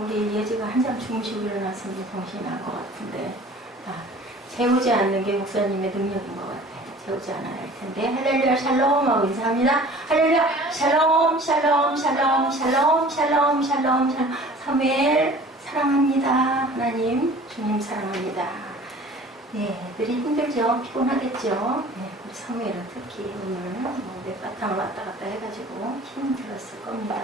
우리 예지가 한참 주무시고 일어났으면 정신이 날 것 같은데, 재우지 않는 게 목사님의 능력인 것 같아요. 재우지 않아야 할 텐데. 할렐루야 샬롬 하고 인사합니다. 할렐루야 샬롬 샬롬 샬롬 샬롬 샬롬 샬롬 샬롬. 사무엘 사랑합니다. 하나님 주님 사랑합니다. 네, 애들이 힘들죠. 피곤하겠죠. 네, 우리 사무엘은 특히 오늘은 몇 바탕을 왔다 갔다 해가지고 힘들었을 겁니다.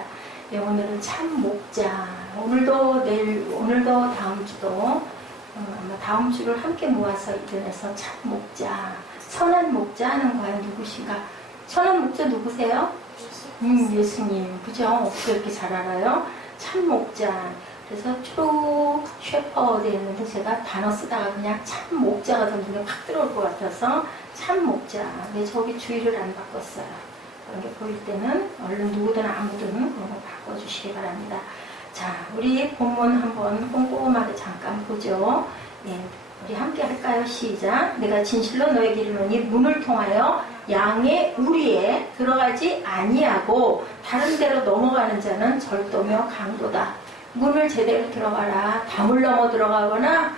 네, 오늘은 참 목자. 오늘도 다음 주도 아마 다음 주를 함께 모아서 이전해서 참 목자. 선한 목자는 과연 누구신가? 선한 목자 누구세요? 예수님. 그죠? 어떻게 이렇게 잘 알아요? 참 목자. 그래서 트루 셰퍼드 했는데 제가 단어 쓰다가 그냥 참 목자가 더 눈에 확 들어올 것 같아서 참 목자. 근데 저기 주의를 안 바꿨어요. 그런 게 보일 때는 얼른 누구든 아무든 그런 거 바꿔주시기 바랍니다. 자, 우리 본문 한번 꼼꼼하게 잠깐 보죠. 예, 우리 함께 할까요? 시작. 내가 진실로 너에게 이르노니 문을 통하여 양의 우리에 들어가지 아니하고 다른 데로 넘어가는 자는 절도며 강도다. 문을 제대로 들어가라. 담을 넘어 들어가거나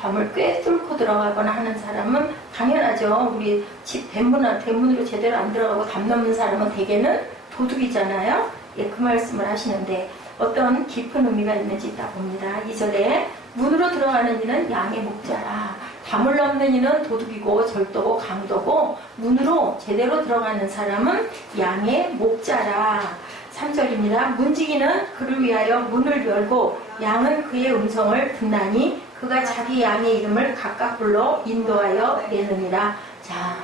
담을 꿰뚫고 들어가거나 하는 사람은 당연하죠. 우리 집 대문으로 제대로 안 들어가고 담 넘는 사람은 대개는 도둑이잖아요. 예, 그 말씀을 하시는데 어떤 깊은 의미가 있는지 이따 봅니다. 2절에 문으로 들어가는 이는 양의 목자라. 담을 넘는 이는 도둑이고 절도고 강도고 문으로 제대로 들어가는 사람은 양의 목자라. 3절입니다. 문지기는 그를 위하여 문을 열고 양은 그의 음성을 듣나니 그가 자기 양의 이름을 각각 불러 인도하여 내느니라. 자,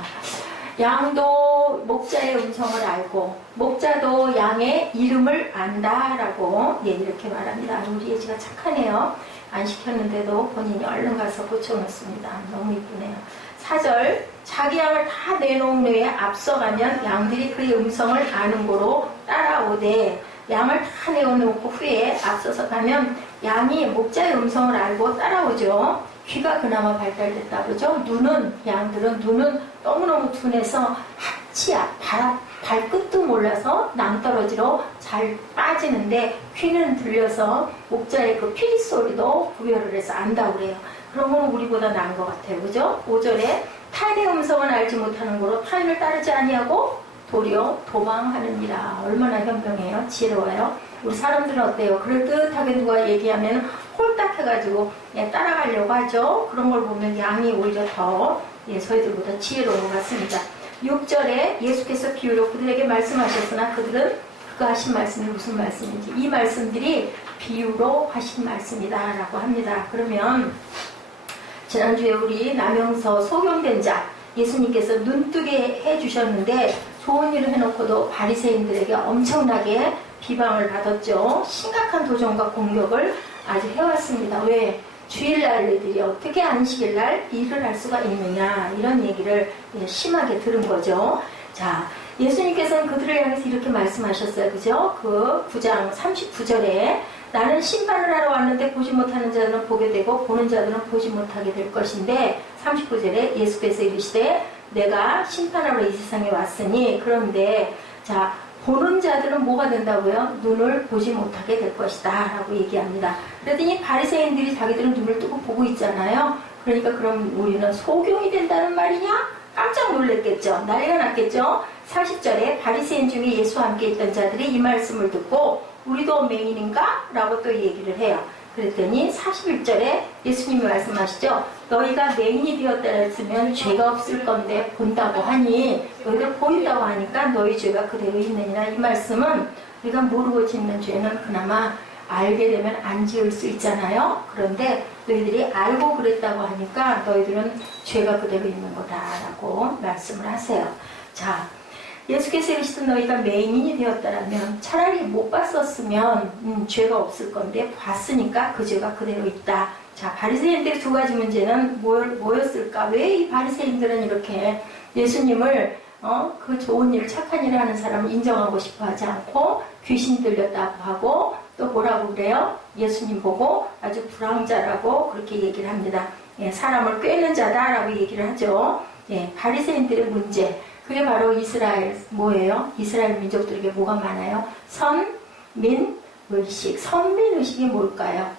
양도 목자의 음성을 알고 목자도 양의 이름을 안다라고 이렇게 말합니다. 우리 예지가 착하네요. 안 시켰는데도 본인이 얼른 가서 고쳐놓습니다. 너무 이쁘네요. 4절 자기 양을 다 내놓은 후에 앞서가면 양들이 그의 음성을 아는 고로 따라오되 양을 다 내어놓고 후에 앞서서 가면 양이 목자의 음성을 알고 따라오죠. 귀가 그나마 발달됐다 그러죠. 양들은 눈은 너무너무 둔해서 하치야 발끝도 몰라서 낭떠러지로 잘 빠지는데 귀는 들려서 목자의 그 피리 소리도 구별을 해서 안다고 그래요. 그런 건 우리보다 나은 것 같아요. 그죠? 5절에 타인의 음성은 알지 못하는 거로 타인을 따르지 아니하고 도리어 도망하느니라. 얼마나 현명해요. 지혜로워요. 우리 사람들은 어때요? 그럴듯하게 누가 얘기하면 홀딱 해가지고 따라가려고 하죠. 그런 걸 보면 양이 오히려 더 저희들보다 지혜로운 것 같습니다. 6절에 예수께서 비유로 그들에게 말씀하셨으나 그들은 그가 하신 말씀이 무슨 말씀인지 이 말씀들이 비유로 하신 말씀이다 라고 합니다. 그러면 지난주에 우리 남영서 소경된 자 예수님께서 눈뜨게 해주셨는데 좋은 일을 해놓고도 바리새인들에게 엄청나게 비방을 받았죠. 심각한 도전과 공격을 아주 해왔습니다. 왜? 주일날 너희들이 어떻게 안식일날 일을 할 수가 있느냐 이런 얘기를 심하게 들은 거죠. 자, 예수님께서는 그들을 향해서 이렇게 말씀하셨어요. 그죠? 그 9장 39절에 나는 심판을 하러 왔는데 보지 못하는 자들은 보게 되고 보는 자들은 보지 못하게 될 것인데 39절에 예수께서 이르시되 내가 심판하러 이 세상에 왔으니 그런데 자 보는 자들은 뭐가 된다고요? 눈을 보지 못하게 될 것이다 라고 얘기합니다. 그랬더니 바리새인들이 자기들은 눈을 뜨고 보고 있잖아요. 그러니까 그럼 우리는 소경이 된다는 말이냐? 깜짝 놀랐겠죠. 난리가 났겠죠. 40절에 바리새인 중에 예수와 함께 있던 자들이 이 말씀을 듣고 우리도 맹인인가? 라고 또 얘기를 해요. 그랬더니 41절에 예수님이 말씀하시죠. 너희가 맹인이 되었다 했으면 죄가 없을 건데 본다고 하니 너희들 보인다고 하니까 너희 죄가 그대로 있느니라. 이 말씀은 우리가 모르고 짓는 죄는 그나마 알게 되면 안 지을 수 있잖아요. 그런데 너희들이 알고 그랬다고 하니까 너희들은 죄가 그대로 있는 거다라고 말씀을 하세요. 자, 예수께서 이르시던 너희가 맹인이 되었다라면 차라리 못 봤었으면 죄가 없을 건데 봤으니까 그 죄가 그대로 있다. 자, 바리새인들의 두 가지 문제는 뭐였을까? 왜 이 바리새인들은 이렇게 예수님을 그 좋은 일, 착한 일을 하는 사람을 인정하고 싶어 하지 않고 귀신 들렸다고 하고 또 뭐라고 그래요? 예수님 보고 아주 불황자라고 그렇게 얘기를 합니다. 사람을 꿰는 자다라고 얘기를 하죠. 바리새인들의 문제. 그게 바로 이스라엘 뭐예요? 이스라엘 민족들에게 뭐가 많아요? 선, 민, 의식. 선민의식이 뭘까요?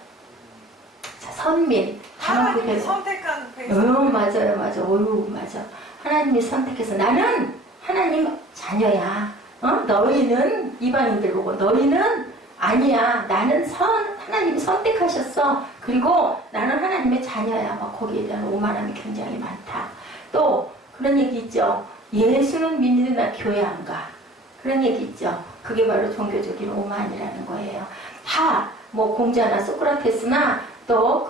자, 선민. 하나님이 선택한 백성. 맞아요. 어유 맞아. 하나님이 선택해서 나는 하나님 자녀야. 너희는 이방인들 보고 너희는 아니야. 나는 하나님이 선택하셨어. 그리고 나는 하나님의 자녀야. 막 거기에 대한 오만함이 굉장히 많다. 또 그런 얘기 있죠. 예수는 믿는데 나 교회 안 가. 그런 얘기 있죠. 그게 바로 종교적인 오만이라는 거예요. 뭐 공자나 소크라테스나 또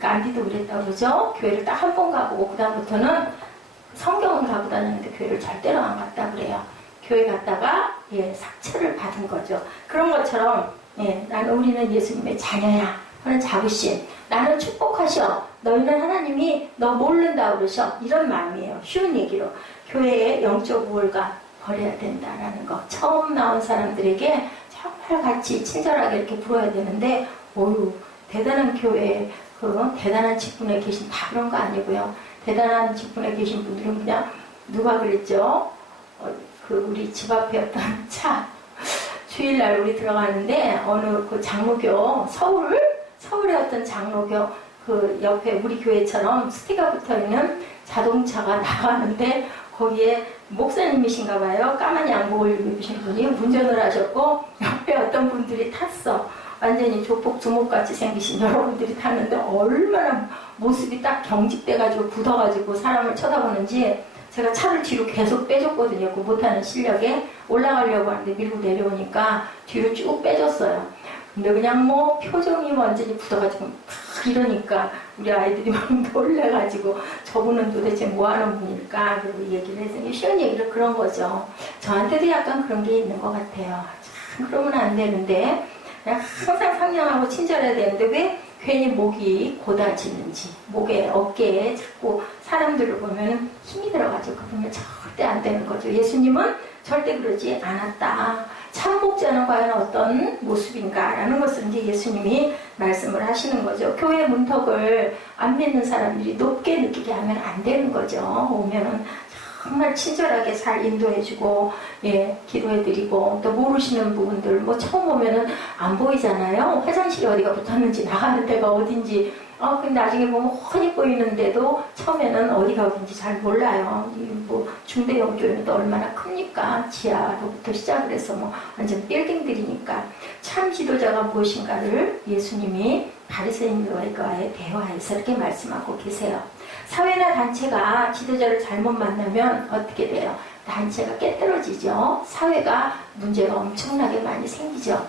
간디도 그랬다고 그러죠. 교회를 딱 한 번 가보고 그다음부터는 성경은 가고 다녔는데 교회를 절대로 안 갔다 그래요. 교회 갔다가 삭제를 받은 거죠. 그런 것처럼 우리는 예수님의 자녀야 하는 자부심. 나는 축복하셔. 너희는 하나님이 너 모른다 그러셔. 이런 마음이에요. 쉬운 얘기로 교회의 영적 우월감 버려야 된다라는 거. 처음 나온 사람들에게 정말 같이 친절하게 이렇게 불어야 되는데 대단한 교회 대단한 직분에 계신 다 그런 거 아니고요. 대단한 직분에 계신 분들은 그냥 누가 그랬죠? 우리 집 앞에 어떤 주일날 우리 들어가는데 어느 그 장로교 서울의 어떤 장로교 옆에 우리 교회처럼 스티커 붙어있는 자동차가 나가는데 거기에 목사님이신가 봐요. 까만 양복을 입으신 분이 운전을 하셨고 옆에 어떤 분들이 탔어. 완전히 조폭 두목같이 생기신 여러분들이 탔는데 얼마나 모습이 딱 경직돼가지고 굳어가지고 사람을 쳐다보는지 제가 차를 뒤로 계속 빼줬거든요. 그 못하는 실력에 올라가려고 하는데 밀고 내려오니까 뒤로 쭉 빼줬어요. 근데 그냥 뭐 표정이 완전히 굳어가지고 막 이러니까 우리 아이들이 막 놀래가지고 저분은 도대체 뭐하는 분일까 그리고 얘기를 해서 쉬운 얘기를 그런 거죠. 저한테도 약간 그런 게 있는 것 같아요. 참 그러면 안 되는데 항상 상냥하고 친절해야 되는데 왜 괜히 목이 고다지는지 어깨에 자꾸 사람들을 보면 힘이 들어가지고 그러면 절대 안 되는 거죠. 예수님은 절대 그러지 않았다. 참 목자는 과연 어떤 모습인가라는 것을 이제 예수님이 말씀을 하시는 거죠. 교회 문턱을 안 믿는 사람들이 높게 느끼게 하면 안 되는 거죠. 오면은 정말 친절하게 잘 인도해주고 기도해드리고 또 모르시는 부분들 뭐 처음 오면은 안 보이잖아요. 화장실이 어디가 붙었는지 나가는 데가 어딘지 근데 나중에 보면 훤히 보이는데도 처음에는 어디가 어딘지 잘 몰라요. 뭐 중대형 교회는 또 얼마나 큽니까? 지하로부터 시작을 해서 뭐 완전 빌딩들이니까 참 지도자가 무엇인가를 예수님이 바리새인들과의 대화에서 이렇게 말씀하고 계세요. 사회나 단체가 지도자를 잘못 만나면 어떻게 돼요? 단체가 깨떨어지죠. 사회가 문제가 엄청나게 많이 생기죠.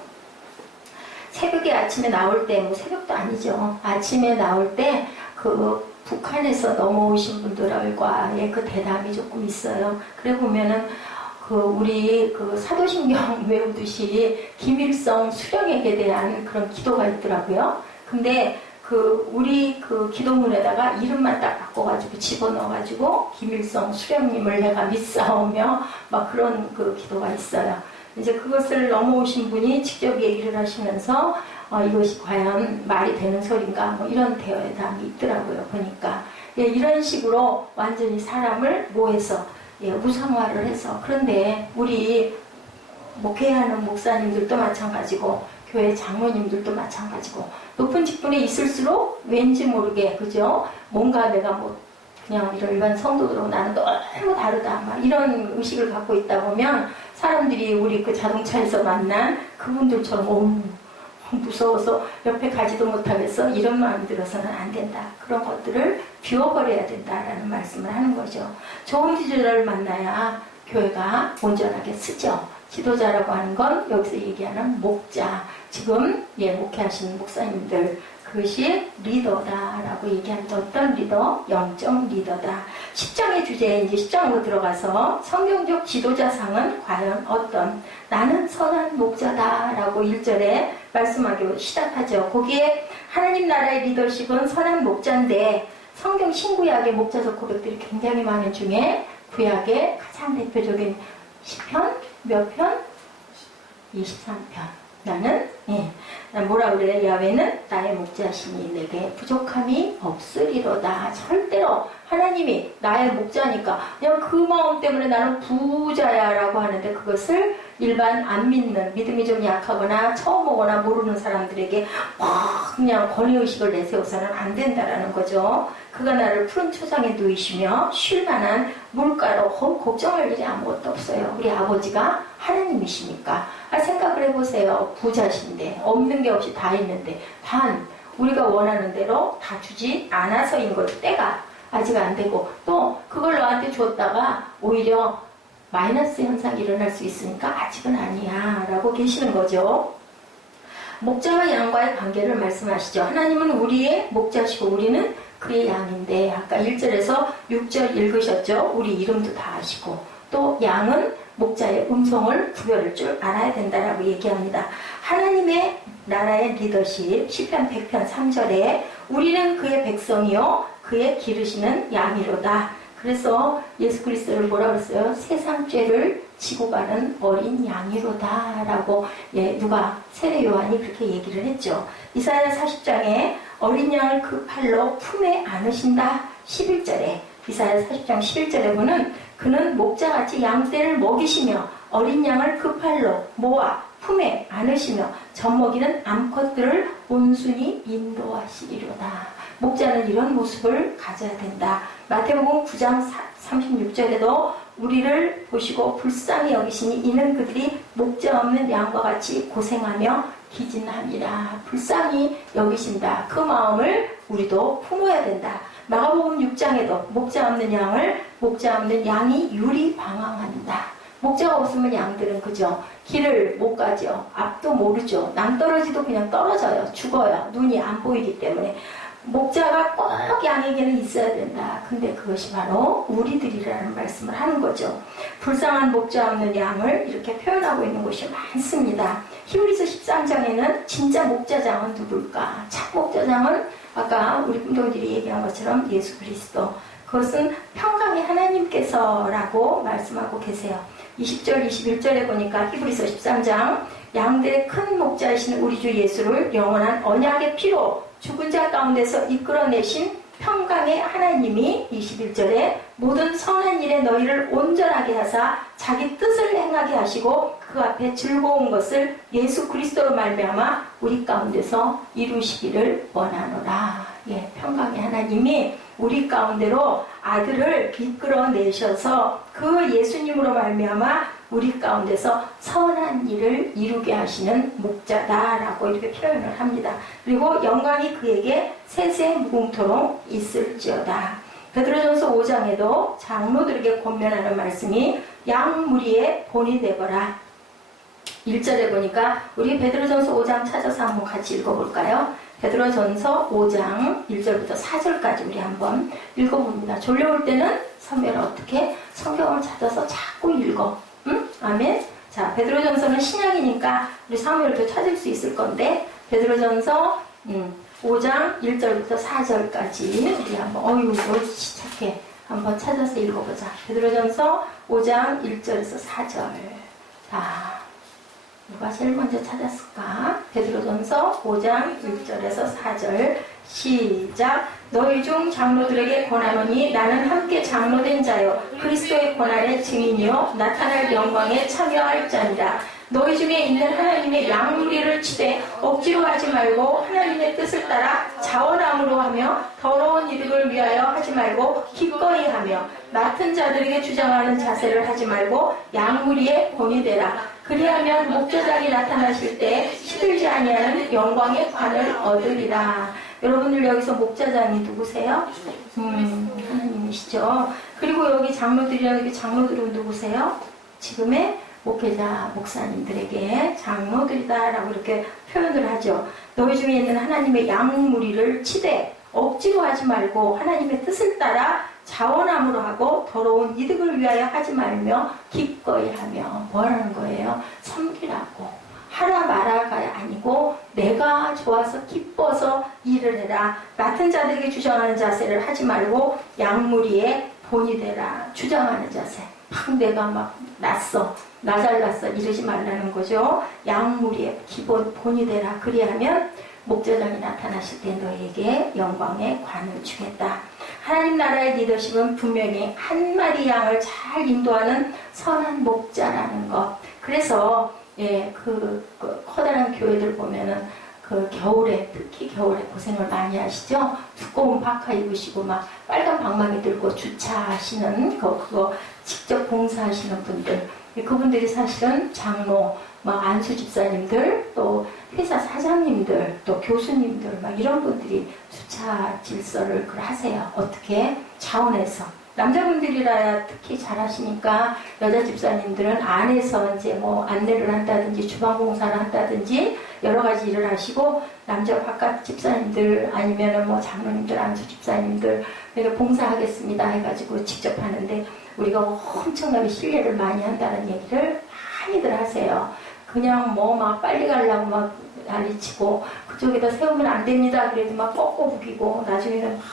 새벽에 아침에 나올 때, 뭐 새벽도 아니죠. 아침에 나올 때 북한에서 넘어오신 분들과의 그 대담이 조금 있어요. 그래 보면은 우리 사도신경 외우듯이 김일성 수령에게 대한 그런 기도가 있더라고요. 근데 우리 기도문에다가 이름만 딱 바꿔가지고 집어넣어가지고 김일성 수령님을 내가 믿사오며 막 그런 기도가 있어요. 이제 그것을 넘어오신 분이 직접 얘기를 하시면서 이것이 과연 말이 되는 소린가 뭐 이런 대담이 있더라고요. 보니까 이런 식으로 완전히 사람을 모해서 우상화를 해서 그런데 우리 목회하는 목사님들도 마찬가지고 교회 장로님들도 마찬가지고 높은 직분에 있을수록 왠지 모르게 그죠? 뭔가 내가 그냥 이런 일반 성도들하고 나는 너무 다르다 막 이런 의식을 갖고 있다 보면 사람들이 우리 자동차에서 만난 그분들처럼 무서워서 옆에 가지도 못하겠어 이런 마음이 들어서는 안 된다. 그런 것들을 비워버려야 된다라는 말씀을 하는 거죠. 좋은 지도자를 만나야 교회가 온전하게 쓰죠. 지도자라고 하는 건 여기서 얘기하는 목자, 지금 목회하시는 목사님들, 그것이 리더다라고 얘기하는데 어떤 리더? 영적 리더다. 10장의 주제에 이제 10장으로 들어가서 성경적 지도자상은 과연 어떤? 나는 선한 목자다라고 1절에 말씀하기 시작하죠. 거기에 하나님 나라의 리더십은 선한 목자인데 성경 신구약의 목자적 고백들이 굉장히 많은 중에 구약의 가장 대표적인 시편 몇 편? 23편. 나는 뭐라 그래? 야훼는 나의 목자시니 내게 부족함이 없으리로다. 절대로 하나님이 나의 목자니까 그냥 그 마음 때문에 나는 부자야 라고 하는데 그것을 일반 안 믿는, 믿음이 좀 약하거나 처음 오거나 모르는 사람들에게 막 그냥 권위의식을 내세워서는 안 된다라는 거죠. 그가 나를 푸른 초장에 누이시며 쉴 만한 물가로 걱정할 일이 아무것도 없어요. 우리 아버지가 하나님이시니까. 생각을 해보세요. 부자신데 없는 게 없이 다 있는데 단 우리가 원하는 대로 다 주지 않아서인 걸 때가 아직 안 되고, 또 그걸 너한테 줬다가 오히려 마이너스 현상이 일어날 수 있으니까 아직은 아니야 라고 계시는 거죠. 목자와 양과의 관계를 말씀하시죠. 하나님은 우리의 목자시고 우리는 그의 양인데, 아까 1절에서 6절 읽으셨죠. 우리 이름도 다 아시고, 또 양은 목자의 음성을 구별할 줄 알아야 된다라고 얘기합니다. 하나님의 나라의 리더십, 시편 100편 3절에 우리는 그의 백성이요 그의 기르시는 양이로다. 그래서 예수 그리스도를 뭐라 그랬어요? 세상 죄를 지고 가는 어린 양이로다 라고 누가 세례 요한이 그렇게 얘기를 했죠. 이사야 40장에 어린 양을 그 팔로 품에 안으신다. 11절에 이사야 40장 11절에 보면 그는 목자같이 양떼를 먹이시며 어린 양을 그 팔로 모아 품에 안으시며 젖먹이는 암컷들을 온순히 인도하시리로다. 목자는 이런 모습을 가져야 된다. 마태복음 9장 36절에도 우리를 보시고 불쌍히 여기시니 이는 그들이 목자 없는 양과 같이 고생하며 기진함이라. 불쌍히 여기신다. 그 마음을 우리도 품어야 된다. 마가복음 6장에도 목자 없는 양이 유리방황한다. 목자가 없으면 양들은 그죠? 길을 못 가죠. 앞도 모르죠. 낭떠러지도 그냥 떨어져요. 죽어요. 눈이 안 보이기 때문에. 목자가 꼭 양에게는 있어야 된다. 근데 그것이 바로 우리들이라는 말씀을 하는 거죠. 불쌍한 목자 없는 양을 이렇게 표현하고 있는 곳이 많습니다. 히브리서 13장에는 진짜 목자장은 누굴까? 참 목자장은 아까 우리 분들이 얘기한 것처럼 예수 그리스도. 그것은 평강의 하나님께서라고 말씀하고 계세요. 20절, 21절에 보니까 히브리서 13장 양들의 큰 목자이신 우리 주 예수를 영원한 언약의 피로 죽은 자 가운데서 이끌어내신 평강의 하나님이 21절에 모든 선한 일에 너희를 온전하게 하사 자기 뜻을 행하게 하시고 그 앞에 즐거운 것을 예수 그리스도로 말미암아 우리 가운데서 이루시기를 원하노라. 평강의 하나님이 우리 가운데로 아들을 이끌어내셔서 그 예수님으로 말미암아 우리 가운데서 선한 일을 이루게 하시는 목자다라고 이렇게 표현을 합니다. 그리고 영광이 그에게 세세 무궁토록 있을지어다. 베드로전서 5장에도 장로들에게 권면하는 말씀이 양무리의 본이 되거라. 1절에 보니까 우리 베드로전서 5장 찾아서 한번 같이 읽어볼까요? 베드로전서 5장 1절부터 4절까지 우리 한번 읽어봅니다. 졸려올 때는 선배를 어떻게? 성경을 찾아서 자꾸 읽어. 응? 아멘. 자, 베드로전서는 신약이니까 우리 사무엘도 찾을 수 있을 건데 베드로전서 5장 1절부터 4절까지 우리 한번 옳지 착해 한번 찾아서 읽어보자. 베드로전서 5장 1절에서 4절. 자, 누가 제일 먼저 찾았을까? 베드로전서 5장 1절에서 4절 시작. 너희 중 장로들에게 권하노니 나는 함께 장로된 자요 그리스도의 고난의 증인이요 나타날 영광에 참여할 자니라. 너희 중에 있는 하나님의 양무리를 치되 억지로 하지 말고 하나님의 뜻을 따라 자원함으로 하며 더러운 이득을 위하여 하지 말고 기꺼이 하며 맡은 자들에게 주장하는 자세를 하지 말고 양무리의 본이 되라. 그리하면 목자장이 나타나실 때 시들지 아니하는 영광의 관을 얻으리라. 여러분들 여기서 목자장이 누구세요? 하나님이시죠. 그리고 여기 장로들이라는 장로들은 누구세요? 지금의 목회자, 목사님들에게 장로들이다라고 이렇게 표현을 하죠. 너희 중에 있는 하나님의 양무리를 치되 억지로 하지 말고 하나님의 뜻을 따라 자원함으로 하고 더러운 이득을 위하여 하지 말며 기꺼이 하며 뭐라는 거예요? 섬기라고. 하라 마라가 아니고 내가 좋아서 기뻐서 일을 해라. 맡은 자들에게 주장하는 자세를 하지 말고 양무리의 본이 되라. 주장하는 자세. 막 내가 막 났어. 나 잘났어. 이러지 말라는 거죠. 양무리의 기본 본이 되라. 그리하면 목자장이 나타나실 때 너에게 영광의 관을 주겠다. 하나님 나라의 리더십은 분명히 한 마리 양을 잘 인도하는 선한 목자라는 것. 그래서 그 커다란 교회들 보면은 그 겨울에, 특히 겨울에 고생을 많이 하시죠. 두꺼운 파카 입으시고 막 빨간 방망이 들고 주차하시는 그거 직접 봉사하시는 분들, 그분들이 사실은 장로, 막 안수 집사님들, 또 회사 사장님들, 또 교수님들, 막 이런 분들이 주차 질서를 하세요. 어떻게? 자원해서. 남자분들이라야 특히 잘하시니까 여자 집사님들은 안에서 이제 뭐 안내를 한다든지 주방 봉사를 한다든지 여러 가지 일을 하시고, 남자 바깥 집사님들 아니면은 뭐 장로님들, 안수 집사님들 내가 봉사하겠습니다 해가지고 직접 하는데, 우리가 엄청나게 신뢰를 많이 한다는 얘기를 많이들 하세요. 그냥 뭐 막 빨리 가려고 막 난리치고 그쪽에다 세우면 안 됩니다 그래도 막 꺾고 부기고 나중에는 막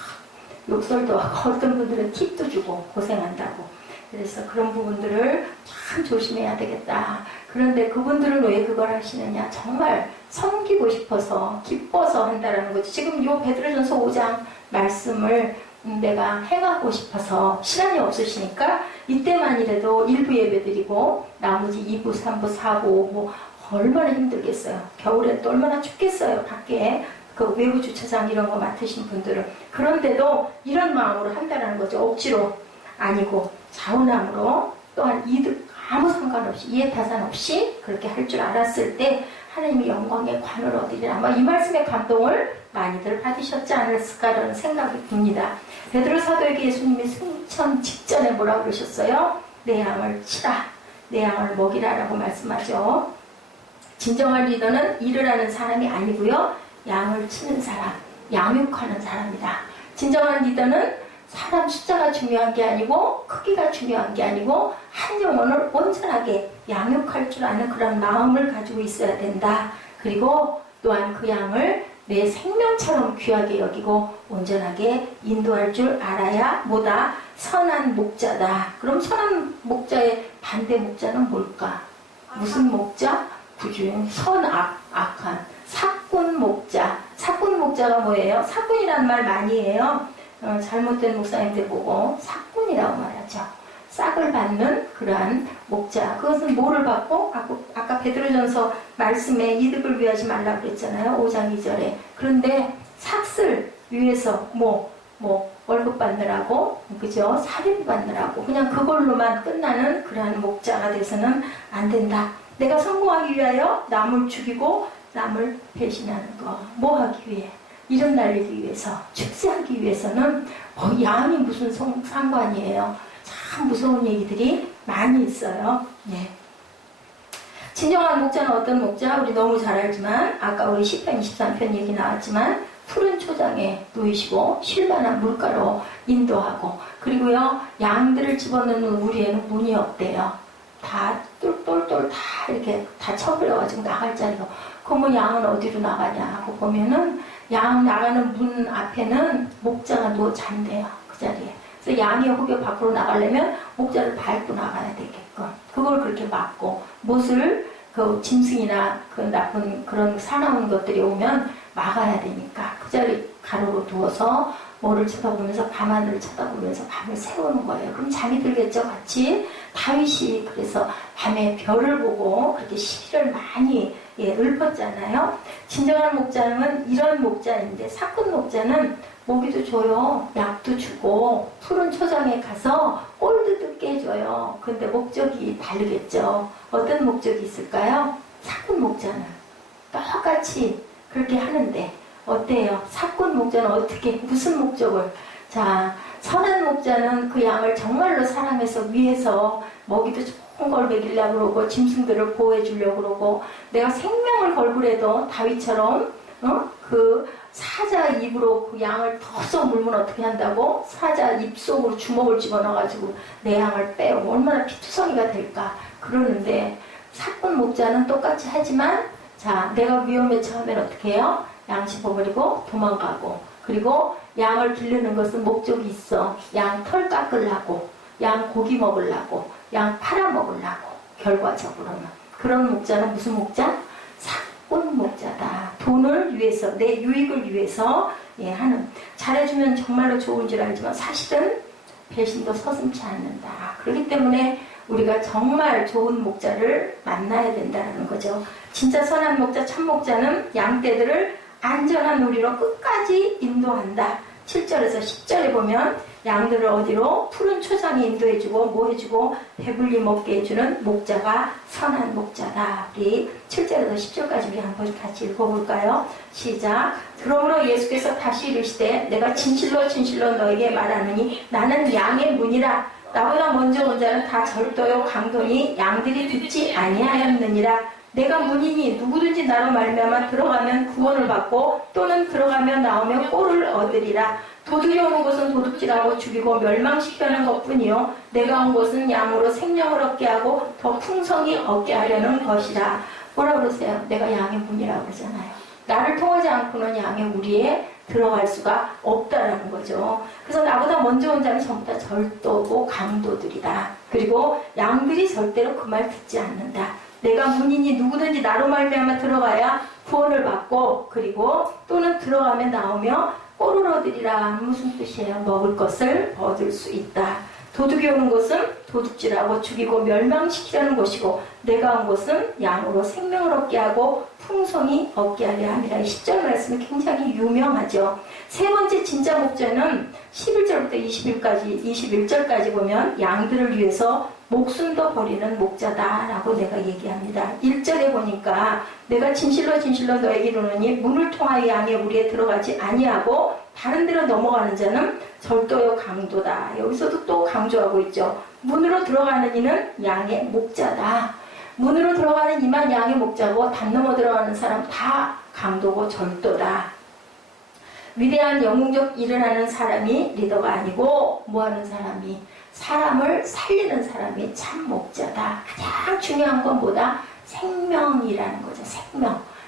욕설도 하고 어떤 분들은 팁도 주고 고생한다고. 그래서 그런 부분들을 참 조심해야 되겠다. 그런데 그분들은 왜 그걸 하시느냐? 정말 섬기고 싶어서 기뻐서 한다라는 거죠. 지금 요 베드로전서 5장 말씀을 내가 행하고 싶어서 시간이 없으시니까 이때만이라도 1부 예배드리고 나머지 2부, 3부, 4부 뭐 얼마나 힘들겠어요. 겨울엔 또 얼마나 춥겠어요. 밖에 그 외부 주차장 이런 거 맡으신 분들은. 그런데도 이런 마음으로 한다는 거죠. 억지로 아니고 자원함으로, 또한 이득 아무 상관없이 이해타산 없이 그렇게 할 줄 알았을 때 하나님의 영광의 관을 얻으리라. 아마 이 말씀의 감동을 많이들 받으셨지 않았을까라는 생각이 듭니다. 베드로 사도에게 예수님이 승천 직전에 뭐라고 그러셨어요? 내 양을 치라, 내 양을 먹이라 라고 말씀하죠. 진정한 리더는 일을 하는 사람이 아니고요, 양을 치는 사람, 양육하는 사람이다. 진정한 리더는 사람 숫자가 중요한 게 아니고 크기가 중요한 게 아니고 한 영혼을 온전하게 양육할 줄 아는 그런 마음을 가지고 있어야 된다. 그리고 또한 그 양을 내 생명처럼 귀하게 여기고 온전하게 인도할 줄 알아야 뭐다? 선한 목자다. 그럼 선한 목자의 반대 목자는 뭘까? 무슨 목자? 구중, 선악, 악한, 사꾼 목자. 사꾼 목자가 뭐예요? 사꾼이라는 말 많이 해요. 잘못된 목사님들 보고 사꾼이라고 말하죠. 싹을 받는 그러한 목자. 그것은 뭐를 받고? 아까 베드로전서 말씀에 이득을 위하지 말라고 그랬잖아요. 5장 2절에. 그런데 삭슬 위해서 뭐 월급 받느라고, 그죠? 사립 받느라고 그냥 그걸로만 끝나는 그러한 목자가 돼서는 안 된다. 내가 성공하기 위하여 남을 죽이고 남을 배신하는 거. 뭐 하기 위해? 이름 날리기 위해서, 축제하기 위해서는 양이 무슨 상관이에요. 참 무서운 얘기들이 많이 있어요. 네. 진정한 목자는 어떤 목자? 우리 너무 잘 알지만, 아까 우리 시편 23편 얘기 나왔지만, 푸른 초장에 놓이시고 쉴만한 물가로 인도하고, 그리고요 양들을 집어넣는 우리에는 문이 없대요. 다 똘똘똘 다 이렇게 다 쳐버려가지고 나갈 자리가. 그러면 양은 어디로 나가냐 하고 보면은 양 나가는 문 앞에는 목자가 누워 잔대요. 그 자리에. 그래서 양이 혹여 밖으로 나가려면 목자를 밟고 나가야 되게끔 그걸 그렇게 막고, 못을 그 짐승이나 그 나쁜 그런 사나운 것들이 오면 막아야 되니까 그 자리 가로로 두어서 뭐를 쳐다보면서 밤하늘을 쳐다보면서 밤을 세우는 거예요. 그럼 잠이 들겠죠, 같이. 다윗이 그래서 밤에 별을 보고 그렇게 시를 많이 읊었잖아요. 진정한 목자는 이런 목자인데, 사꾼 목자는 먹이도 줘요, 약도 주고 푸른 초장에 가서 꼴도 뜯게 해줘요. 근데 목적이 다르겠죠. 어떤 목적이 있을까요? 사꾼 목자는 똑같이 그렇게 하는데 어때요? 사꾼 목자는 어떻게, 무슨 목적을? 자, 선한 목자는 그 양을 정말로 사랑해서 위해서 먹이도 좋은 걸 먹이려고 그러고 짐승들을 보호해 주려고 그러고, 내가 생명을 걸고라도 다윗처럼 그 사자 입으로 그 양을 덥석 물면 어떻게 한다고? 사자 입속으로 주먹을 집어넣어가지고 내 양을 빼고 얼마나 피투성이가 될까? 그러는데 사꾼 목자는 똑같이 하지만, 자, 내가 위험에 처하면 어떻게 해요? 양 씹어버리고 도망가고, 그리고 양을 기르는 것은 목적이 있어. 양 털 깎으려고, 양 고기 먹으려고, 양 팔아먹으려고. 결과적으로는 그런 목자는 무슨 목자? 사꾼 목자다. 돈을 위해서, 내 유익을 위해서 하는. 잘해주면 정말로 좋은 줄 알지만 사실은 배신도 서슴지 않는다. 그렇기 때문에 우리가 정말 좋은 목자를 만나야 된다는 거죠. 진짜 선한 목자, 참 목자는 양떼들을 안전한 우리로 끝까지 인도한다. 7절에서 10절에 보면 양들을 어디로? 푸른 초장에 인도해주고 뭐 해주고 배불리 먹게 해주는 목자가 선한 목자다. 우리 7절에서 10절까지 우리 한번 같이 읽어볼까요? 시작. 그러므로 예수께서 다시 이르시되 내가 진실로 진실로 너에게 말하노니 나는 양의 문이라. 나보다 먼저 온 자는 다 절도요 강도니 양들이 듣지 아니하였느니라. 내가 문이니 누구든지 나로 말미암아 들어가면 구원을 받고 또는 들어가면 나오면 꼴을 얻으리라. 도둑이 오는 것은 도둑질하고 죽이고 멸망시키는 것뿐이요 내가 온 것은 양으로 생명을 얻게 하고 더 풍성히 얻게 하려는 것이라. 뭐라 그러세요? 내가 양의 문이라고 그러잖아요. 나를 통하지 않고는 양의 우리에 들어갈 수가 없다라는 거죠. 그래서 나보다 먼저 온 자는 전부 다 절도고 강도들이다. 그리고 양들이 절대로 그 말 듣지 않는다. 내가 문이니 누구든지 나로 말미암아 들어가야 구원을 받고 그리고 또는 들어가면 나오며 꼴을 얻으리라. 무슨 뜻이에요? 먹을 것을 얻을 수 있다. 도둑이 오는 것은 도둑질하고 죽이고 멸망시키려는 것이고 내가 온 것은 양으로 생명을 얻게 하고 풍성히 얻게 하려 함이라. 10절 말씀이 굉장히 유명하죠. 세 번째 진짜 목자는 11절부터 21절까지 보면 양들을 위해서 목숨도 버리는 목자다라고 내가 얘기합니다. 1절에 보니까 내가 진실로 진실로 너에게 이르노니 문을 통하여 양의 우리에 들어가지 아니하고 다른 데로 넘어가는 자는 절도요 강도다. 여기서도 또 강조하고 있죠. 문으로 들어가는 이는 양의 목자다. 문으로 들어가는 이만 양의 목자고 담 넘어 들어가는 사람 다 강도고 절도다. 위대한 영웅적 일을 하는 사람이 리더가 아니고 뭐하는 사람이? 사람을 살리는 사람이 참 목자다. 가장 중요한 건 뭐다? 생명이라는 거죠.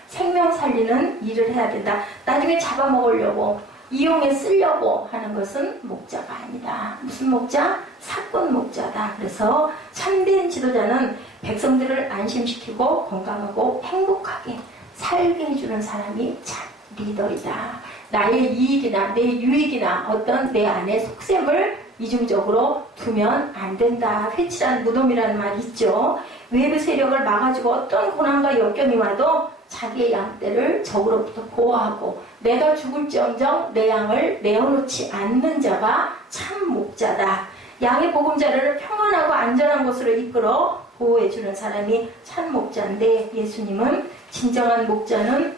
생명 살리는 일을 해야 된다. 나중에 잡아먹으려고 이용해 쓰려고 하는 것은 목자가 아니다. 무슨 목자? 사건 목자다. 그래서 참된 지도자는 백성들을 안심시키고 건강하고 행복하게 살게 해주는 사람이 참 리더이다. 나의 이익이나 내 유익이나 어떤 내 안의 속셈을 이중적으로 두면 안 된다. 회칠한 무덤이라는 말이 있죠. 외부 세력을 막아주고 어떤 고난과 역경이 와도 자기의 양떼를 적으로부터 보호하고 내가 죽을지언정 내 양을 내어놓지 않는 자가 참 목자다. 양의 보금자리를 평안하고 안전한 곳으로 이끌어 보호해주는 사람이 참 목자인데 예수님은 진정한 목자는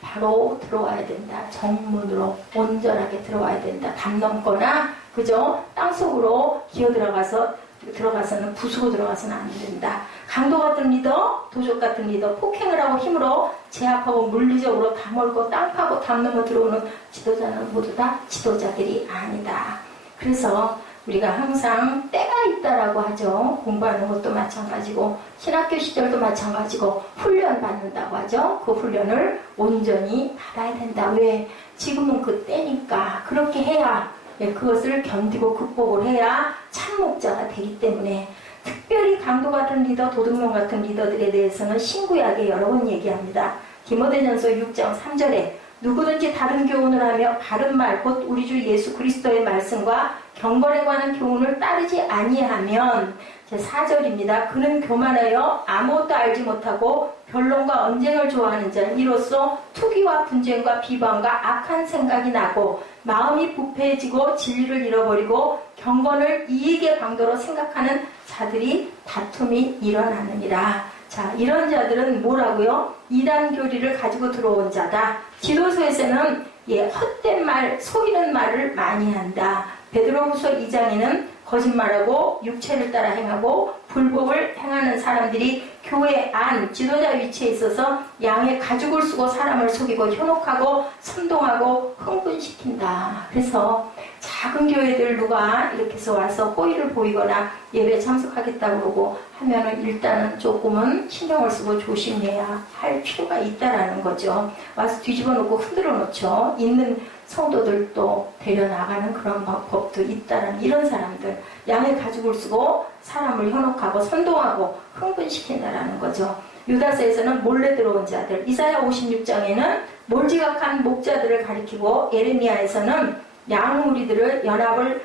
바로 들어와야 된다. 정문으로 온전하게 들어와야 된다. 담 넘거나 그죠? 땅속으로 기어 들어가서는 부수고 들어가서는 안 된다. 강도 같은 리더, 도적 같은 리더, 폭행을 하고 힘으로 제압하고 물리적으로 다 몰고 땅 파고 담 넘어 들어오는 지도자는 모두 다 지도자들이 아니다. 그래서 우리가 항상 때가 있다라고 하죠. 공부하는 것도 마찬가지고 신학교 시절도 마찬가지고 훈련 받는다고 하죠. 그 훈련을 온전히 받아야 된다. 왜? 지금은 그 때니까 그렇게 해야 그것을 견디고 극복을 해야 참 목자가 되기 때문에 특별히 강도 같은 리더, 도둑놈 같은 리더들에 대해서는 신구약에 여러 번 얘기합니다. 디모데전서 6장 3절에 누구든지 다른 교훈을 하며 바른 말, 곧 우리 주 예수 그리스도의 말씀과 경건에 관한 교훈을 따르지 아니하면 제 4절입니다. 그는 교만하여 아무것도 알지 못하고 변론과 언쟁을 좋아하는 자는 이로써 투기와 분쟁과 비방과 악한 생각이 나고 마음이 부패해지고 진리를 잃어버리고 경건을 이익의 방도로 생각하는 자들이 다툼이 일어나느니라. 자, 이런 자들은 뭐라고요? 이단 교리를 가지고 들어온 자다. 지도서에서는 헛된 말, 속이는 말을 많이 한다. 베드로후서 2장에는 거짓말하고 육체를 따라 행하고 불법을 행하는 사람들이 교회 안 지도자 위치에 있어서 양의 가죽을 쓰고 사람을 속이고 현혹하고 선동하고 흥분시킨다. 그래서 작은 교회들 누가 이렇게 해서 와서 호의를 보이거나 예배 참석하겠다고 그러고 하면은 일단은 조금은 신경을 쓰고 조심해야 할 필요가 있다라는 거죠. 와서 뒤집어 놓고 흔들어 놓죠. 있는 성도들도 데려나가는 그런 법도 있다라는 이런 사람들. 양의 가죽을 쓰고 사람을 현혹하고 선동하고 흥분시킨다라는 거죠. 유다서에서는 몰래 들어온 자들, 이사야 56장에는 몰지각한 목자들을 가리키고 예레미야에서는 양무리들을 연합을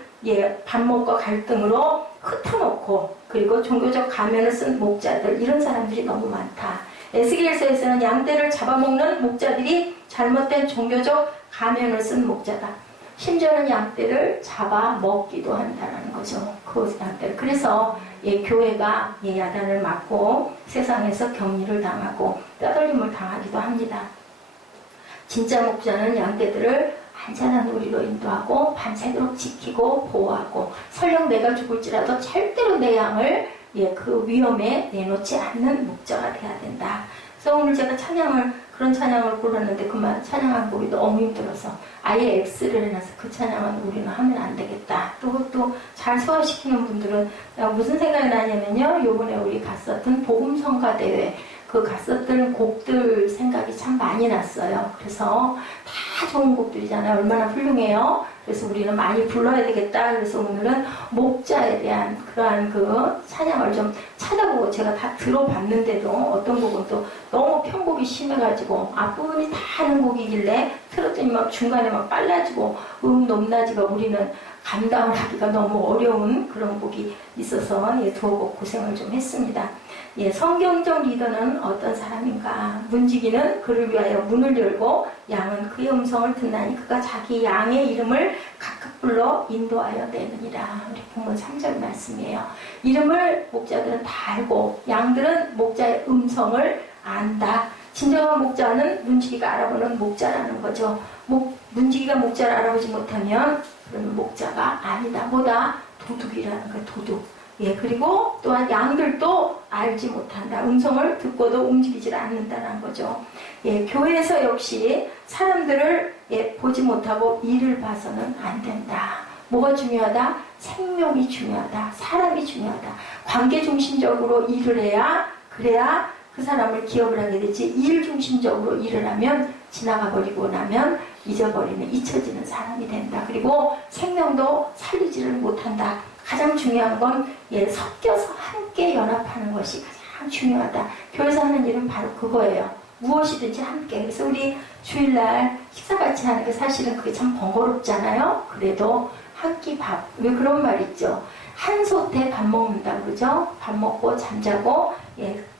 밥 먹고 갈등으로 흩어놓고 그리고 종교적 가면을 쓴 목자들, 이런 사람들이 너무 많다. 에스겔서에서는 양떼를 잡아먹는 목자들이 잘못된 종교적 가면을 쓴 목자다. 심지어는 양떼를 잡아먹기도 한다는 거죠. 그 양떼를. 그래서 교회가 야단을 맞고 세상에서 격리를 당하고 뼈돌림을 당하기도 합니다. 진짜 목자는 양떼들을 안전한 우리로 인도하고 밤새도록 지키고 보호하고 설령 내가 죽을지라도 절대로 내 양을 그 위험에 내놓지 않는 목자가 돼야 된다. 그래서 오늘 제가 그런 찬양을 불렀는데 그만 찬양한 곡이 너무 힘들어서 아예 X를 해놔서 그 찬양은 우리는 하면 안 되겠다. 또 잘 소화시키는 분들은 무슨 생각이 나냐면요. 요번에 우리 갔었던 복음성가대회 그 갔었던 곡들 생각이 참 많이 났어요. 그래서 다 좋은 곡들이잖아요. 얼마나 훌륭해요. 그래서 우리는 많이 불러야 되겠다. 그래서 오늘은 목자에 대한 그러한 그 찬양을 좀 찾아보고 제가 다 들어봤는데도 어떤 곡은 또 너무 편곡이 심해가지고 앞부분이 다 하는 곡이길래 틀었더니 막 중간에 막 빨라지고 높낮이가 우리는 감당을 하기가 너무 어려운 그런 곡이 있어서 두어 곡 고생을 좀 했습니다. 성경적 리더는 어떤 사람인가? 문지기는 그를 위하여 문을 열고 양은 그의 음성을 듣나니 그가 자기 양의 이름을 각각 불러 인도하여 내느니라. 우리 본문 3절 말씀이에요. 이름을 목자들은 다 알고 양들은 목자의 음성을 안다. 진정한 목자는 문지기가 알아보는 목자라는 거죠. 문지기가 목자를 알아보지 못하면 그러면 목자가 아니다. 뭐다? 도둑이라는 거예요. 도둑. 그리고 또한 양들도 알지 못한다. 음성을 듣고도 움직이질 않는다는 거죠. 교회에서 역시 사람들을 보지 못하고 일을 봐서는 안 된다. 뭐가 중요하다? 생명이 중요하다. 사람이 중요하다. 관계 중심적으로 일을 해야 그래야 그 사람을 기억을 하게 되지 일 중심적으로 일을 하면 지나가 버리고 나면 잊혀지는 사람이 된다. 그리고 생명도 살리지를 못한다. 가장 중요한 건 섞여서 함께 연합하는 것이 가장 중요하다. 교회에서 하는 일은 바로 그거예요. 무엇이든지 함께. 그래서 우리 주일날 식사 같이 하는 게 사실은 그게 참 번거롭잖아요. 그래도 한 끼 밥. 왜 그런 말 있죠? 한 솥에 밥 먹는다 그러죠? 밥 먹고 잠자고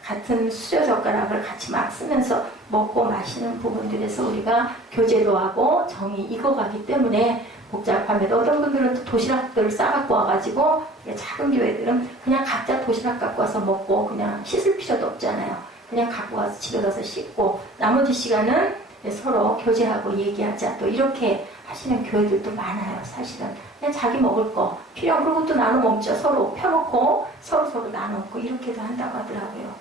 같은 수저젓가락을 같이 막 쓰면서 먹고 마시는 부분들에서 우리가 교제도 하고 정이 익어가기 때문에 복잡함에도 어떤 분들은 또 도시락들을 싸갖고 와가지고 작은 교회들은 그냥 각자 도시락 갖고 와서 먹고 그냥 씻을 필요도 없잖아요. 그냥 갖고 와서 집에 가서 씻고 나머지 시간은 서로 교제하고 얘기하자 또 이렇게 하시는 교회들도 많아요. 사실은 그냥 자기 먹을 거 필요한 그리고 또 나눠 먹죠. 서로 펴놓고 서로 나눠 먹고 이렇게도 한다고 하더라고요.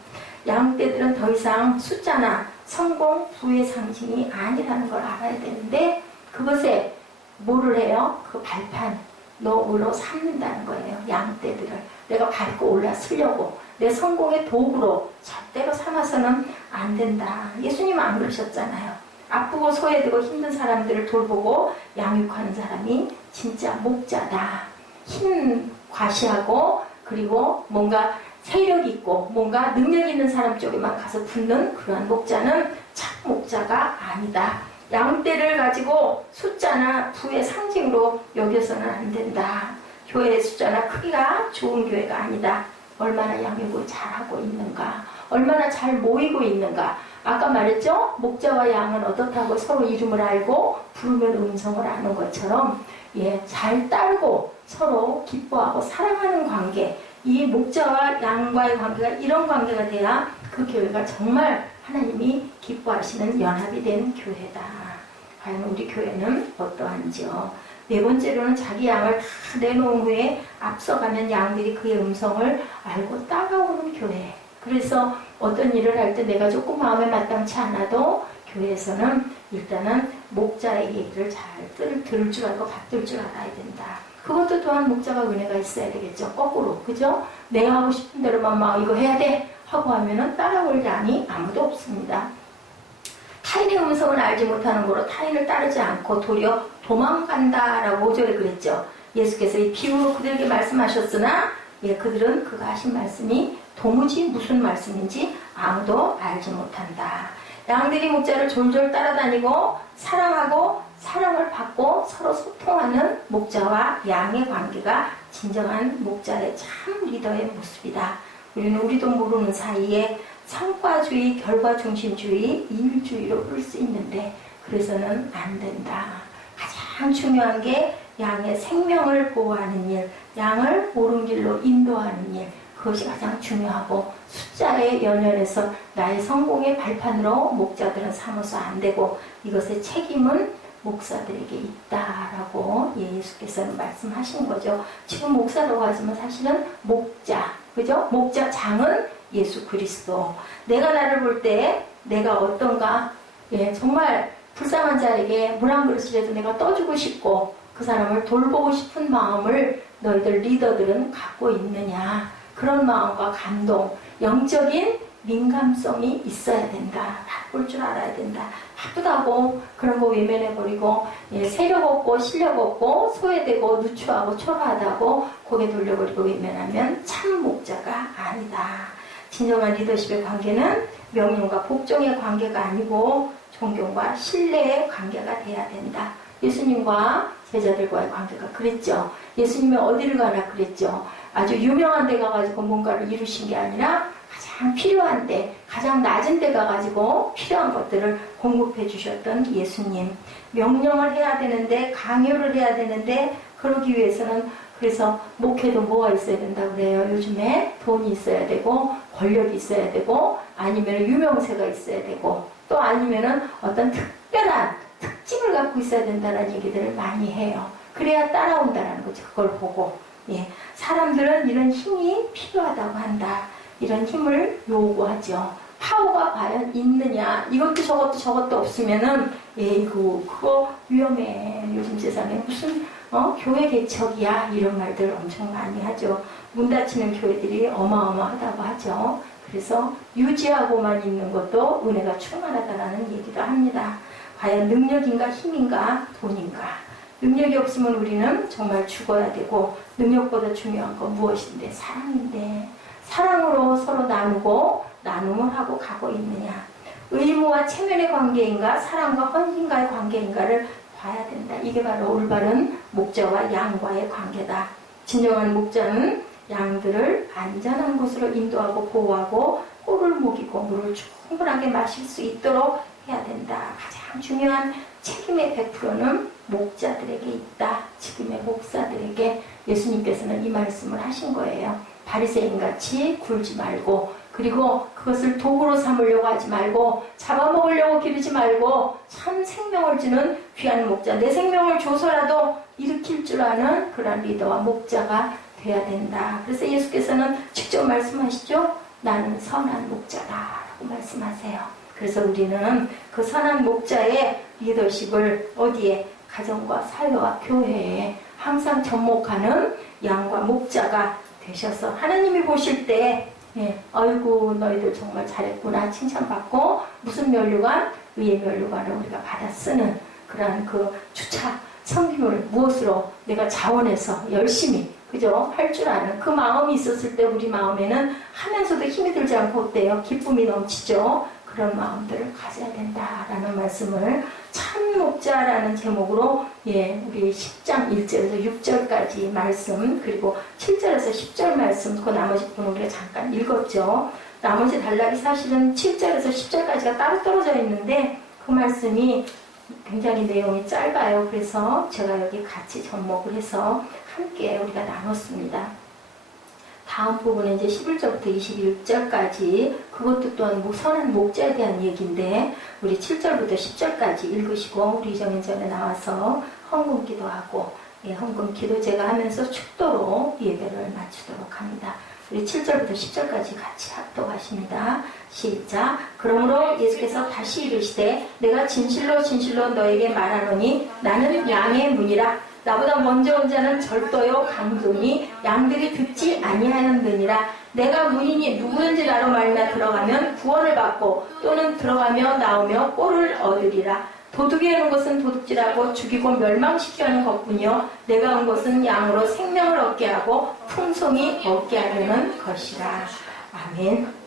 양떼들은 더 이상 숫자나 성공, 부의 상징이 아니라는 걸 알아야 되는데 그것에 뭐를 해요? 그 발판, 노으로 삼는다는 거예요. 양떼들을. 내가 밟고 올라서려고 내 성공의 도구로 절대로 삼아서는 안 된다. 예수님은 안 그러셨잖아요. 아프고 소외되고 힘든 사람들을 돌보고 양육하는 사람이 진짜 목자다. 힘 과시하고 그리고 뭔가 세력 있고 뭔가 능력 있는 사람 쪽에만 가서 붙는 그러한 목자는 참 목자가 아니다. 양떼를 가지고 숫자나 부의 상징으로 여겨서는 안 된다. 교회의 숫자나 크기가 좋은 교회가 아니다. 얼마나 양육을 잘하고 있는가, 얼마나 잘 모이고 있는가. 아까 말했죠? 목자와 양은 어떻다고 서로 이름을 알고 부르면 음성을 아는 것처럼 잘 따르고 서로 기뻐하고 사랑하는 관계, 이 목자와 양과의 관계가 이런 관계가 돼야 그 교회가 정말 하나님이 기뻐하시는 연합이 된 교회다. 과연 우리 교회는 어떠한지요? 네 번째로는 자기 양을 다 내놓은 후에 앞서가면 양들이 그의 음성을 알고 따라오는 교회. 그래서 어떤 일을 할 때 내가 조금 마음에 마땅치 않아도 교회에서는 일단은 목자의 얘기를 잘 들을 줄 알고 받들 줄 알아야 된다. 그것도 또한 목자가 은혜가 있어야 되겠죠. 거꾸로. 그죠? 내가 하고 싶은 대로만 막 이거 해야 돼 하고 하면은 따라올 양이 아무도 없습니다. 타인의 음성을 알지 못하는 거로 타인을 따르지 않고 도리어 도망간다라고 5절에 그랬죠. 예수께서 이 비유로 그들에게 말씀하셨으나 그들은 그가 하신 말씀이 도무지 무슨 말씀인지 아무도 알지 못한다. 양들이 목자를 졸졸 따라다니고 사랑하고 사랑을 받고 서로 소통하는 목자와 양의 관계가 진정한 목자의 참 리더의 모습이다. 우리도 모르는 사이에 성과주의, 결과중심주의, 일주의로 끌 수 있는데 그래서는 안 된다. 가장 중요한 게 양의 생명을 보호하는 일, 양을 옳은 길로 인도하는 일, 그것이 가장 중요하고 숫자에 연연해서 나의 성공의 발판으로 목자들은 삼아서 안 되고 이것의 책임은 목사들에게 있다라고 예수께서는 말씀하신 거죠. 지금 목사라고 하지만 사실은 목자, 그죠? 목자 장은 예수 그리스도. 내가 나를 볼 때 내가 어떤가? 예, 정말 불쌍한 자에게 물 한 그릇이라도 내가 떠주고 싶고 그 사람을 돌보고 싶은 마음을 너희들 리더들은 갖고 있느냐? 그런 마음과 감동, 영적인 민감성이 있어야 된다. 바꿀 줄 알아야 된다. 바쁘다고 그런 거 외면해버리고 세력 없고 실력 없고 소외되고 누추하고 초라하다고 고개 돌려버리고 외면하면 참 목자가 아니다. 진정한 리더십의 관계는 명령과 복종의 관계가 아니고 존경과 신뢰의 관계가 돼야 된다. 예수님과 제자들과의 관계가 그랬죠. 예수님이 어디를 가나 그랬죠. 아주 유명한 데 가가지고 뭔가를 이루신 게 아니라 가장 필요한 데, 가장 낮은 데 가가지고 필요한 것들을 공급해 주셨던 예수님. 명령을 해야 되는데, 강요를 해야 되는데, 그러기 위해서는 그래서 목회도 뭐가 있어야 된다 그래요. 요즘에 돈이 있어야 되고, 권력이 있어야 되고, 아니면 유명세가 있어야 되고, 또 아니면은 어떤 특별한 특징을 갖고 있어야 된다는 얘기들을 많이 해요. 그래야 따라온다는 거죠. 그걸 보고. 예, 사람들은 이런 힘이 필요하다고 한다. 이런 힘을 요구하죠. 파워가 과연 있느냐? 이것도 저것도 없으면은 그거 위험해. 요즘 세상에 무슨 교회 개척이야 이런 말들 엄청 많이 하죠. 문 닫히는 교회들이 어마어마하다고 하죠. 그래서 유지하고만 있는 것도 은혜가 충만하다라는 얘기를 합니다. 과연 능력인가 힘인가 돈인가? 능력이 없으면 우리는 정말 죽어야 되고 능력보다 중요한 건 무엇인데? 사랑인데 사랑으로 서로 나누고 나눔을 하고 가고 있느냐? 의무와 체면의 관계인가 사랑과 헌신과의 관계인가를 봐야 된다. 이게 바로 올바른 목자와 양과의 관계다. 진정한 목자는 양들을 안전한 곳으로 인도하고 보호하고 꼴을 먹이고 물을 충분하게 마실 수 있도록 해야 된다. 가장 중요한 책임의 100%는 목자들에게 있다. 지금의 목사들에게 예수님께서는 이 말씀을 하신 거예요. 바리새인같이 굴지 말고 그리고 그것을 도구로 삼으려고 하지 말고 잡아먹으려고 기르지 말고 참 생명을 주는 귀한 목자, 내 생명을 줘서라도 일으킬 줄 아는 그런 리더와 목자가 돼야 된다. 그래서 예수께서는 직접 말씀하시죠. 나는 선한 목자다 라고 말씀하세요. 그래서 우리는 그 선한 목자의 리더십을 어디에? 가정과 사회와 교회에 항상 접목하는 양과 목자가 되셔서 하나님이 보실 때 아이고 너희들 정말 잘했구나 칭찬받고 무슨 면류관? 의의 면류관을 우리가 받아 쓰는 그러한 그 주차 섬김을 무엇으로 내가 자원해서 열심히 그죠? 할 줄 아는 그 마음이 있었을 때 우리 마음에는 하면서도 힘이 들지 않고 어때요? 기쁨이 넘치죠? 그런 마음들을 가져야 된다라는 말씀을 참 목자라는 제목으로 우리 10장 1절에서 6절까지 말씀 그리고 7절에서 10절 말씀 그 나머지 부분은 우리가 잠깐 읽었죠. 나머지 단락이 사실은 7절에서 10절까지가 따로 떨어져 있는데 그 말씀이 굉장히 내용이 짧아요. 그래서 제가 여기 같이 접목을 해서 함께 우리가 나눴습니다. 다음 부분은 이제 11절부터 21절까지 그것도 또한 선한 목자에 대한 얘기인데 우리 7절부터 10절까지 읽으시고 우리 이정인 전에 나와서 헌금 기도하고 헌금 기도 제가 하면서 축도로 예배를 마치도록 합니다. 우리 7절부터 10절까지 같이 합독하십니다. 시작. 그러므로 예수께서 다시 이르시되 내가 진실로 진실로 너에게 말하노니 나는 양의 문이라. 나보다 먼저 온 자는 절도요 강도니 양들이 듣지 아니하였느니라. 내가 문이니 누구든지 나로 말미암아 들어가면 구원을 받고 또는 들어가며 나오며 꼴을 얻으리라. 도둑이 오는 것은 도둑질하고 죽이고 멸망시키려 하는 것뿐이요 내가 온 것은 양으로 생명을 얻게 하고 풍성히 얻게 하려는 것이라. 아멘.